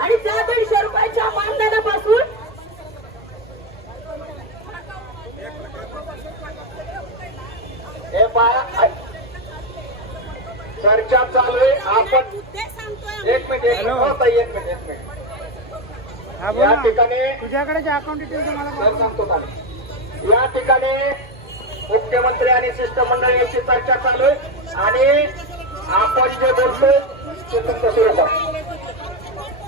आणि त्या दीडशे रुपयाच्या मानधनापासून चर्चा चालू आहे. आपण एक मिनिट एक मिनिट. हो, या ठिकाणी तुझ्याकडे जे अकाउंट डिटेल तुम्हाला सांगतो या ठिकाणी मुख्यमंत्री आणि शिष्टमंडळ यांची चर्चा चालू आहे. आणि आपण जे बोलतो ते तुमचं सुरू करा